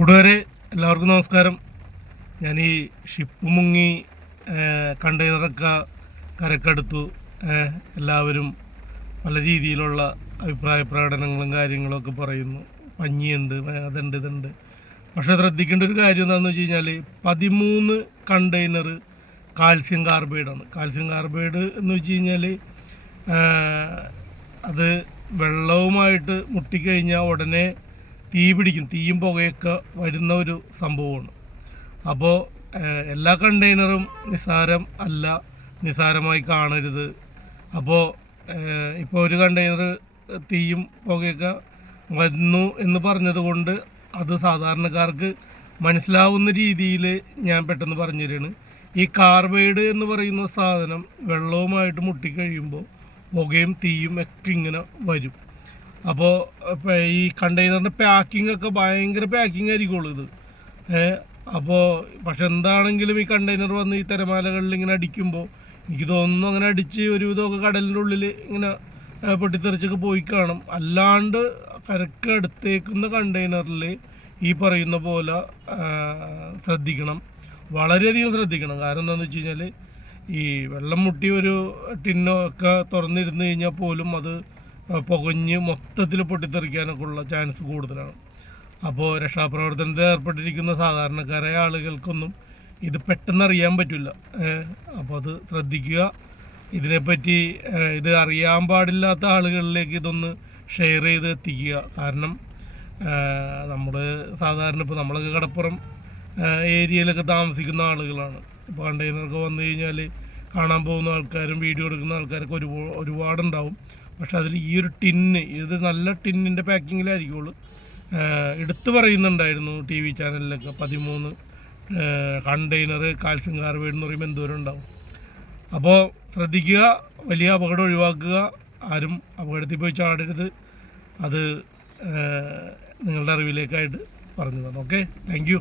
കൂട്ടുകാരെ എല്ലാവർക്കും നമസ്കാരം. ഞാൻ ഈ ഷിപ്പ് മുങ്ങി കണ്ടെയ്നറൊക്കെ കരക്കടുത്തു. എല്ലാവരും പല രീതിയിലുള്ള അഭിപ്രായ പ്രകടനങ്ങളും കാര്യങ്ങളൊക്കെ പറയുന്നു. പഞ്ഞിയുണ്ട്, അതുണ്ട്, ഇതുണ്ട്. പക്ഷേ ശ്രദ്ധിക്കേണ്ട ഒരു കാര്യം എന്താണെന്ന് വെച്ച് കഴിഞ്ഞാൽ 13 കണ്ടെയ്നർ കാൽസ്യം കാർബൈഡാണ്. കാൽസ്യം കാർബൈഡ് എന്ന് വെച്ച് കഴിഞ്ഞാൽ അത് വെള്ളവുമായിട്ട് മുട്ടിക്കഴിഞ്ഞാൽ ഉടനെ തീ പിടിക്കും, തീയും പുകയൊക്കെ വരുന്ന ഒരു സംഭവമാണ്. അപ്പോൾ എല്ലാ കണ്ടെയ്നറും നിസ്സാരം അല്ല, നിസ്സാരമായി കാണരുത്. അപ്പോൾ ഇപ്പോൾ ഒരു കണ്ടെയ്നർ തീയും പുകയൊക്കെ വരുന്നു എന്ന് പറഞ്ഞത് കൊണ്ട് അത് സാധാരണക്കാർക്ക് മനസ്സിലാവുന്ന രീതിയിൽ ഞാൻ പെട്ടെന്ന് പറഞ്ഞു തരികയാണ്. ഈ കാർബൈഡ് എന്ന് പറയുന്ന സാധനം വെള്ളവുമായിട്ട് മുട്ടിക്കഴിയുമ്പോൾ പുകയും തീയും ഒക്കെ ഇങ്ങനെ വരും. അപ്പോൾ ഈ കണ്ടെയ്നറിൻ്റെ പാക്കിംഗ് ഒക്കെ ഭയങ്കര പാക്കിംഗ് ആയിരിക്കുള്ളൂ ഇത്. അപ്പോൾ പക്ഷെ എന്താണെങ്കിലും ഈ കണ്ടെയ്നർ വന്ന് ഈ തിരമാലകളിൽ ഇങ്ങനെ അടിക്കുമ്പോൾ എനിക്ക് തോന്നുന്നു അങ്ങനെ അടിച്ച് ഒരുവിധമൊക്കെ കടലിൻ്റെ ഉള്ളിൽ ഇങ്ങനെ പൊട്ടിത്തെറിച്ചൊക്കെ പോയി കാണും. അല്ലാണ്ട് കരക്ക് അടുത്തേക്കുന്ന കണ്ടെയ്നറിൽ ഈ പറയുന്ന പോലെ ശ്രദ്ധിക്കണം, വളരെയധികം ശ്രദ്ധിക്കണം. കാരണം എന്താണെന്ന് വെച്ച് കഴിഞ്ഞാൽ ഈ വെള്ളം മുട്ടി ഒരു ടിന്നോ ഒക്കെ തുറന്നിരുന്ന് കഴിഞ്ഞാൽ പോലും അത് പുകഞ്ഞ് മൊത്തത്തിൽ പൊട്ടിത്തെറിക്കാനൊക്കെ ഉള്ള ചാൻസ് കൂടുതലാണ്. അപ്പോൾ രക്ഷാപ്രവർത്തനത്തിൽ ഏർപ്പെട്ടിരിക്കുന്ന സാധാരണക്കാരായ ആളുകൾക്കൊന്നും ഇത് പെട്ടെന്ന് അറിയാൻ പറ്റില്ല. അപ്പോൾ അത് ശ്രദ്ധിക്കുക. ഇതിനെപ്പറ്റി ഇത് അറിയാൻ പാടില്ലാത്ത ആളുകളിലേക്ക് ഇതൊന്ന് ഷെയർ ചെയ്ത് എത്തിക്കുക. കാരണം നമ്മൾ സാധാരണ ഇപ്പോൾ നമ്മളൊക്കെ കടപ്പുറം ഏരിയയിലൊക്കെ താമസിക്കുന്ന ആളുകളാണ്. ഇപ്പോൾ കണ്ടെയ്നറൊക്കെ വന്നു കഴിഞ്ഞാൽ കാണാൻ പോകുന്ന ആൾക്കാരും വീഡിയോ എടുക്കുന്ന ആൾക്കാരൊക്കെ ഒരുപാടുണ്ടാവും. പക്ഷെ അതിൽ ഈ ഒരു ടിന്ന്, ഇത് നല്ല ടിന്നിൻ്റെ പാക്കിങ്ങിലായിരിക്കുള്ളൂ. എടുത്തു പറയുന്നുണ്ടായിരുന്നു ടി വി ചാനലിലൊക്കെ 13 കണ്ടെയ്നർ കാൽസ്യം കാർബൈഡ് എന്ന് പറയുമ്പോൾ എന്തോരം ഉണ്ടാവും. അപ്പോൾ ശ്രദ്ധിക്കുക, വലിയ അപകടം ഒഴിവാക്കുക. ആരും അപകടത്തിൽ പോയി ചാടരുത്. അത് നിങ്ങളുടെ അറിവിലേക്കായിട്ട് പറഞ്ഞതാണ്. Okay, thank you.